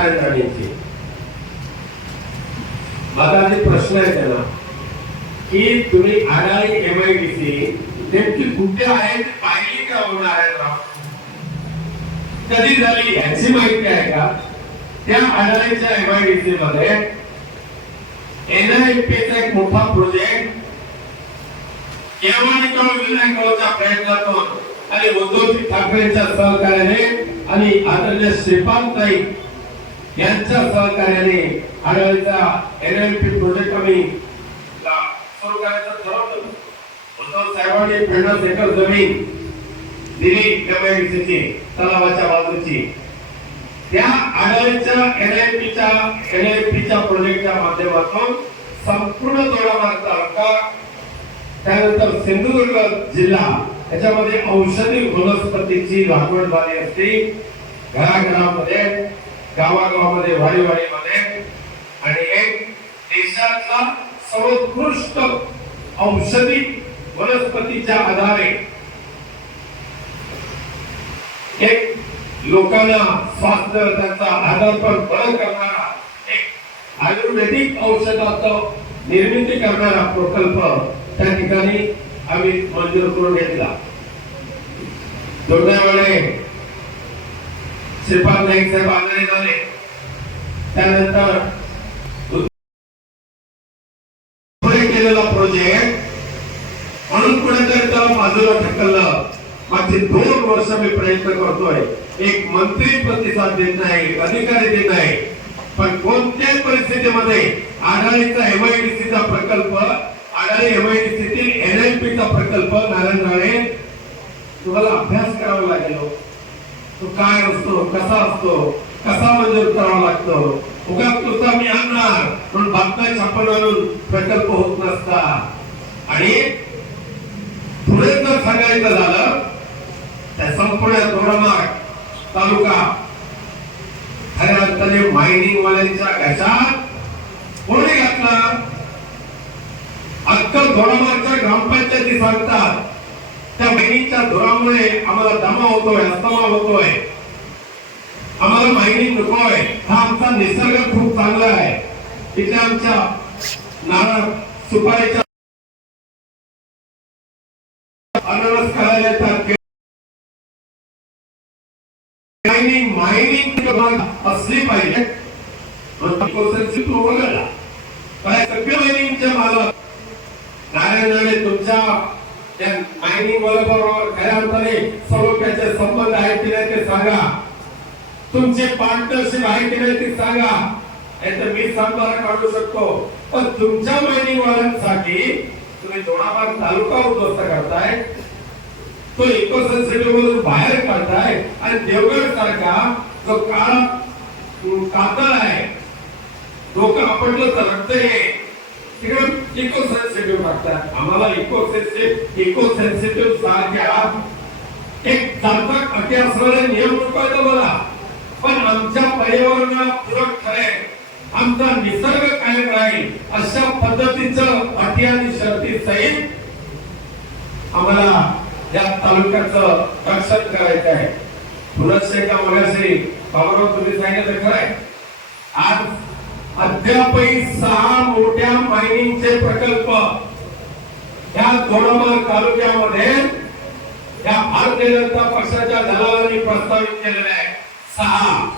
नारायण राणेंची माझा जे प्रश्न आहे त्यांना की तुम्ही Adai M I D C नेमकी कुठे आहे ते पाहिली का होणार आहे राव? कधी झाली याची माहिती आहे का? त्या आडाईच्या एम आय डी सी मध्ये एनआयपीचा एक मोठा प्रोजेक्ट केव्हा निकाल विनायकाचा प्रयत्नातून आणि उद्धवजी ठाकरेंच्या सहकार्याने आणि आदरणीय श्रीपांताई यांच्या सहकार्याने आढळचा एनएलपी प्रोजेक्ट आम्ही सुरू करायचं ठरवलं. उद्धव साहेबांनी पन्नास एकर जमीन दिली एमआयडीसीची तलावाच्या बाजूची. त्या आढळच्या एनआयपीच्या एनआयपीच्या प्रोजेक्टच्या माध्यमातून संपूर्ण दोडामार्ग तालुका त्यानंतर सिंधुदुर्ग जिल्हा याच्यामध्ये औषधी वनस्पतीची लागवड झाली असती. घराघरामध्ये गावागावामध्ये वाडीवाडीमध्ये आणि एक देशातला सर्वोत्कृष्ट औषधी वनस्पतीच्या आधारे एक लोकांना स्वास्थ्य त्यांचा आधार पण बरं करणारा एक आयुर्वेदिक औषधाचं निर्मिती करणारा प्रकल्प त्या ठिकाणी आम्ही मंजूर करून घेतला. दुर्दैवाने श्रीपाद नाईक साहेब आजारी झाले. त्यानंतर केलेला प्रोजेक्ट म्हणून कुठेतरी त्याला बाजूला ढकललं. मागचे दोन वर्ष मी प्रयत्न करतोय. एक मंत्री प्रतिसाद देत नाही अधिकारी देत नाही. पण कोणत्याही परिस्थितीमध्ये आघाडीचा एमआयडीसीचा प्रकल्प आघाडी एमआयडीसीतील एनएलपीचा प्रकल्प नारायण राणे तुम्हाला अभ्यास करावा लागेल हो. तो काय असतो? कसा असतो? कसा मंजूर करावा लागतो? उगाच तुझा मी आणणार म्हणून बातम्या छापून आणून प्रकल्प होत नसता. आणि पुढे जर सांगायचं झालं त्या संपूर्ण दोडामार्ग तालुका खऱ्या अर्थाने मायनिंग वाल्यांच्या घशात कोणी घातला? अक्कल दोडामार्गच्या ग्रामपंचायती सांगतात त्या बहिणीच्या धुरामुळे आम्हाला दमा होतोय अस्तमा होतोय. आम्हाला मायनिंग नकोय हा आमचा निसर्ग खूप चांगला आहे. तिथे आमच्या नारळ सुपारीच्या अननस करायला येतात मायनिंग मायनिंग असली पाहिजे. काय सगळे मायनिंगचे मालक? नारायण तुमच्या त्या मायनिंग बरोबर खऱ्या अर्थाने सलोख्याचे संबंध आहेत की नाही ते सांगा. तुमचे पार्टनरशिप आहे की नाही ते सांगा. नाहीतर मी सातबारा काढू शकतो. पण तुमच्या मायनिंग वाल्यांसाठी तुम्ही दोनाबाग तालुका उद्ध्वस्त करताय. तो इकोसेन्सिटिव्ह मधून बाहेर काढताय आणि देवगड सारखा जो काळा कातळ आहे डोकं आपटलं तर रक्त आहे तिकडे इको सेन्सिटिव्ह आम्हाला इको सेन्सिटिव्ह इको सेन्सिटिव्ह सारख्या एक अटी असणारे नियम नको मला. पण आमच्या पर्यावरणाला पूरक ठरेल आमचा निसर्ग कायम राहील अशा पद्धतीचं अटी आणि शर्ती सहित आम्हाला या तालुक्याचं रक्षण करायचं आहे. पुनश्च मगाशी बाबाराव तुम्ही सांगितलं खरं आहे आज अद्यापही सहा मोठ्या मायनिंगचे प्रकल्प. या दोडामार तालुक्यामध्ये या भारतीय जनता पक्षाच्या दलालांनी प्रस्तावित केलेले आहे. सहा.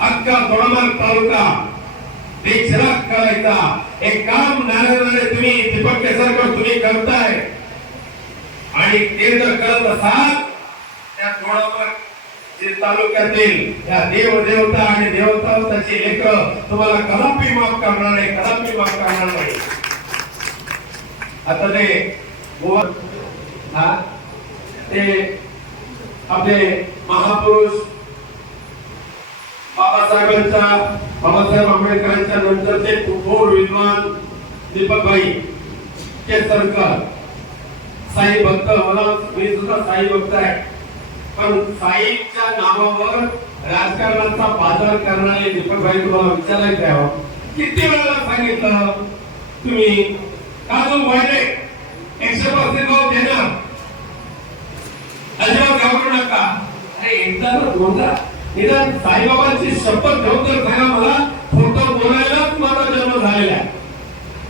अख्खा दोडामार तालुका बेचराग करायचा. हे काम नारायणाने तुम्ही दीपक केसरकर तुम्ही करताय. आणि ते जर करत असाल त्या दोडामार्ग जे तालुक्यातील या देवदेवता आणि देवतावताची लेख तुम्हाला कदापि माफ करणार नाही कदापि माफ करणार नाही. आता ते गोवा हा? ते आपले महापुरुष बाबासाहेबांचा बाबासाहेब आंबेडकरांच्या नंतरचे थोर विद्वान दीपकभाई केसरकर? साई भक्त मला मी सुद्धा साई भक्त आहे. पण साईच्या नावावर राजकारणाचा बाजार करणारे दीपकभाई तुम्हाला विचारायचं आहे हो. किती वेळेला सांगितलं? तुम्ही? काजू जो एकशे पर्सेंट भाव देणार. अजिबात घाबरू नका. अरे एकदा तर दोनदा. निदान साईबाबांची शपथ घेऊन तर सांगा मला फोटो बोलायलाच माझा जन्म झालेला आहे.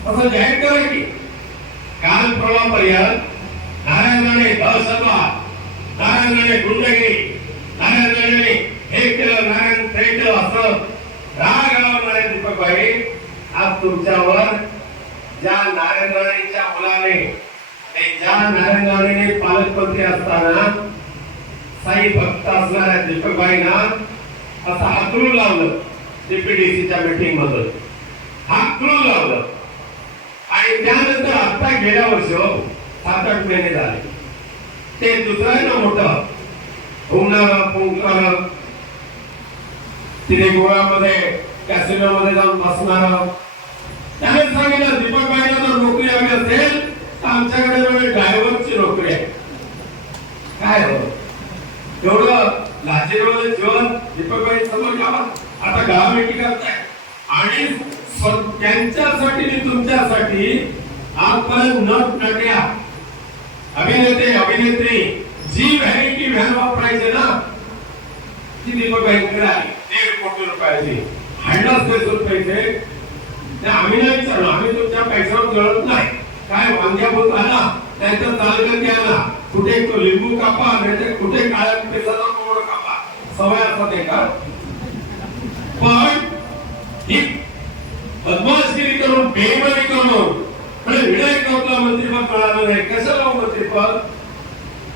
असं जाहीर करा की. काल प्रवापर्यंत नारायणाने दहशतवाद नारायणाने गुंडगिरी नारायणाने हे केलं नारायण ते केलं असं. राग नारायण दीपक भाई आज तुमच्यावर ज्या नारायण राणेच्या मुलाने ज्या नारायण राणेने पालकमंत्री असताना साई भक्त असणाऱ्या दीपक भाईना असं हातरून लावलं डीपीडीसीच्या मीटिंग मधून. हातरून लावलं. आणि त्यानंतर आता गेल्या वर्ष हो, सात आठ महिने झाले. ते दुसरं ना मोठं. घुमणार फुंकणार तिने गोव्यामध्ये कॅसिनो मध्ये जाऊन बसणार. त्याने सांगितलं दीपक भाईला जर नोकरी हवी असेल तर आमच्याकडे ड्रायव्हरची नोकरी आहे. काय हो? एवढं लाजीरवालं जीवन दीपकबाई समोर घ्यावा. आता गावामेटी करताय. आणि त्यांच्यासाठी तुमच्यासाठी आजपर्यंत नट नट्या अभिनेते अभिनेत्री जी व्हॅनिटी व्हॅन वापरायचे ना ती दीपक दीपकबाईंकडे आली. दीड कोटी रुपयाची. हंड्रेड पैसे पैसे. ते आम्ही नाही विचारलो आम्ही तुमच्या पैशावर जळत नाही. काय वांग्या बोलत आला? त्यांचं चालगत घ्यायला. कुठे तो लिंबू कापा नाहीतर कुठे काळ्या पिसाचा कोड कापा. सवय असतात ते का पण ही बदमाशगिरी करून बेईमानी करून आणि विनायक मंत्री पण कळालं नाही. कशाला हो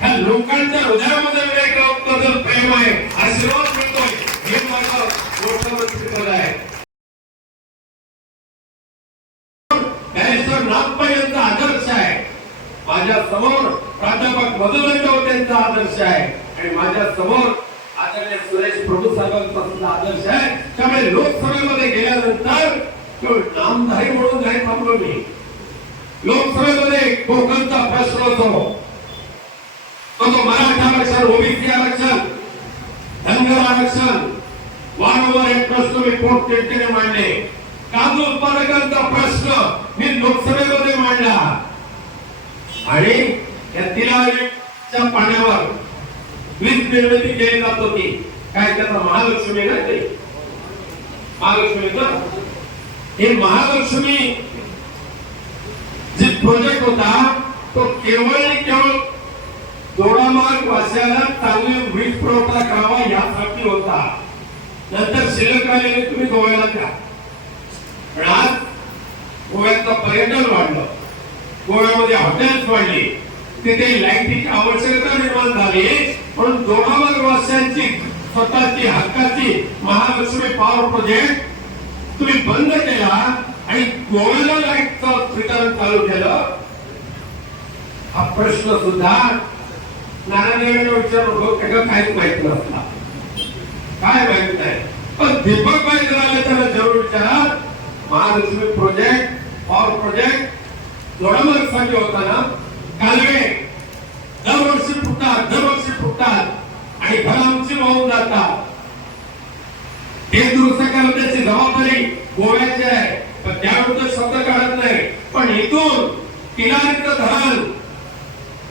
ह्या लोकांच्या हृदयामध्ये विनायक राऊत जर प्रेम आहे आशीर्वाद मिळतोय हे। माझं मोठं पद आहे बॅरिस्टर नागपै यांचा आदर्श आहे माझ्यासमोर प्राध्यापक मधुरंग त्यांचा आदर्श आहे आणि माझ्यासमोर आदरणीय सुरेश प्रभू साहेबांचा सुद्धा आदर्श आहे त्यामुळे लोकसभेमध्ये गेल्यानंतर नामधारी म्हणून नाही थांबलो मी. लोकसभेमध्ये कोकणचा प्रश्न होतो. तो मराठा आरक्षण ओबीसी आरक्षण धनगर आरक्षण वारंवार एक प्रश्न मी पोटतिडकीने मांडले. कांदू उत्पादकांचा प्रश्न मी लोकसभेमध्ये मांडला. आणि या तिलाच्या पाण्यावर वीज निर्मिती केली जात होती. काय त्याचा महालक्ष्मी नाही ते? महालक्ष्मी हे महालक्ष्मी प्रोजेक्ट होता तो केवळ आणि केवळ दोडामार्ग वासियाला चांगली वीज पुरवठा करावा यासाठी होता. नंतर श्रीलंकाने तुम्ही गोव्याला द्या पण आज गोव्यातलं पर्यटन वाढलं. गोव्यामध्ये हॉटेल्स वाढली. तिथे लाईटीची आवश्यकता निर्माण झाली. म्हणून दोडामार्ग वासियांची स्वतःची हक्काची महालक्ष्मी पॉवर प्रोजेक्ट तुम्ही बंद केला. आणि गोव्याला लाईटचं वितरण चालू केलं हा प्रश्न सुद्धा नारायण विचारू नको त्याला काहीच माहीत नसला. काय माहीत नाही. पण दीपक भाई जर आले त्याला जरूर विचारा. महालक्ष्मी प्रोजेक्ट पॉवर प्रोजेक्ट दोडामार्गसाठी होता ना कालवे. दरवर्षी फुटतात दरवर्षी फुटतात. आणि घरांची वाहून जातात. एक दुरुस्त त्याची जबाबदारी गोव्याची आहे. त्याबद्दल शब्द काढत नाही. पण इथून किनारीचं धरण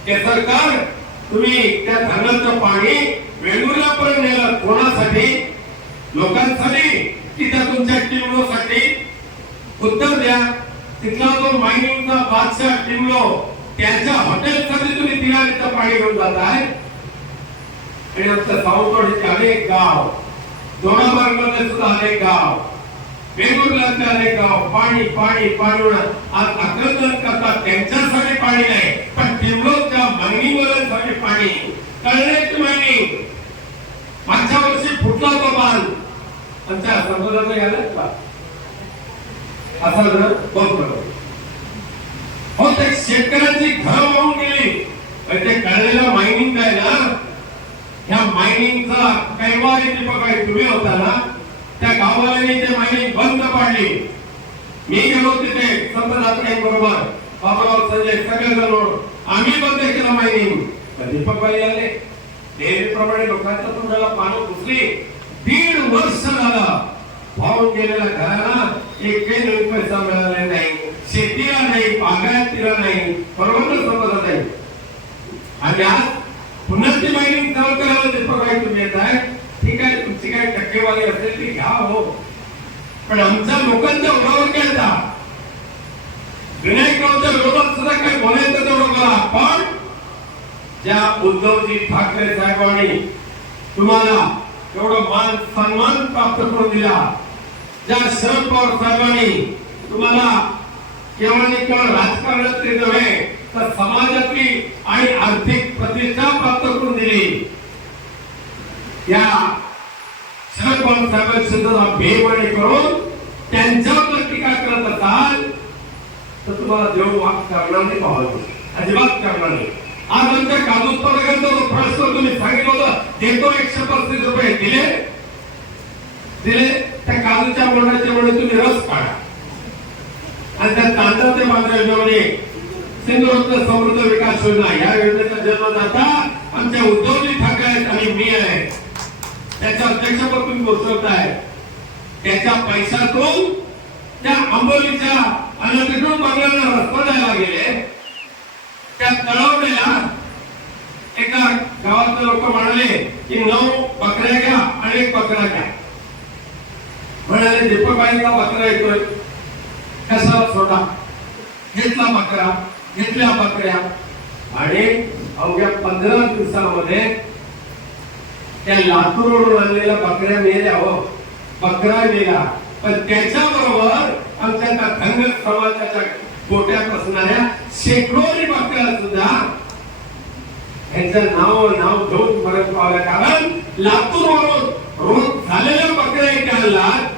ते सरकार तुम्ही त्या धरणाचं पाणी वेंगुर्ल्यापर्यंत नेलं कोणासाठी? लोकांसाठी? की त्या तुमच्या टिमलोसाठी? उत्तर द्या. तिथला जो माहिनीचा बादशाह टिमलो त्याच्या हॉटेलसाठी तुम्ही किनारीचं पाणी घेऊन जात आहे. आणि आमच्या सावंतवाडीचे अनेक गाव दोडामार्गमध्ये सुद्धा अनेक गाव वेगवेगळ्यातले अनेक गाव पाणी पाणी पाणी आज आक्रमण करतात त्यांच्यासाठी पाणी नाही पण टिमलोच्या मागणीवाल्यांसाठी पाणी. कळण्याची मागणी मागच्या वर्षी फुटला तो बांध आमच्या संबंधाचा गेला का असा जर बघ बरोबर हो ते शेतकऱ्यांची घर वाहून गेली. पण ते कळलेलं मायनिंग काय ना? ह्या मायनिंगचा कैवारी बघाय तुम्ही होता ना? त्या गाववाल्यांनी ते मागणी बंद पाडली. मी गेलो तिथे संत जात्रे बरोबर. बाबाराव संजय सगळे जण आम्ही बंद केलं मायनिंग दीपक बाई आले. नेहमीप्रमाणे लोकांच्या तुम्हाला पानं पुसली. दीड वर्ष झालं. पाहून गेलेल्या घराला एकही नवीन पैसा मिळाला नाही. शेतीला नाही बागायतीला नाही. बरोबर समजत नाही. आणि आज पुन्हा ती माहिती चालू करायला दीपक बाई तुम्ही येत आहे ठीक आहे तुमची तुमची काही टक्केवारी असेल ती घ्या हो. पण आमच्या लोकांच्या उभावर काय जा विनायकरावच्या विरोधात सुद्धा काय बोलायचं तेवढं करा. पण ज्या उद्धवजी ठाकरे साहेबांनी तुम्हाला एवढं मान सन्मान प्राप्त करून दिला ज्या शरद पवार साहेबांनी तुम्हाला केवळ केवळ राजकारणातली नव्हे तर समाजातली आणि आर्थिक प्रतिष्ठा प्राप्त करून दिली. या शरद पवार साहेबांसुद्धा बेमाने करून त्यांच्यावर टीका करत असाल तर तुम्हाला देव माफ करणार नाही पाहावं अजिबात करणार नाही. आज आमच्या काजू उत्पादकांचा जो प्रश्न तुम्ही सांगितलं होतं देतो एकशे पस्तीस रुपये दिले? दिले? त्या काजूच्या बोंडाच्या मुळे तुम्ही रस काढा. आणि त्या तांदळाच्या माझ्या योजनेमध्ये सिंधुदुर्ग समृद्ध विकास योजना या योजनेचा जन्म जाता आमच्या उद्धवजी ठाकरे आहेत आणि मी आहे. त्याच्या अध्यक्षपद तुम्ही त्याच्या पैशातून त्या आंबोलीच्या आणि तिथून बंगल्याला रस्ता द्यायला गेले. त्या तळवलेल्या एका गावातले लोक म्हणाले की नऊ बकऱ्या घ्या आणि एक बकरा घ्या. म्हणाले दीपकबाईंना बकरा येतोय. कसा सोडा? घेतला बकरा घेतल्या बकऱ्या. आणि अवघ्या पंधरा दिवसामध्ये त्या लातूरवरून आणलेल्या बकऱ्या मेल्या हो. बकरा मेला. पण त्याच्याबरोबर आमच्या त्या धनगर समाजाच्या गोट्यात असणाऱ्या शेकडोनी बकऱ्या सुद्धा. यांचं नाव नाव घेऊन परत पावलं. कारण लातूरवरून रोज झालेल्या बकऱ्या इथे आणला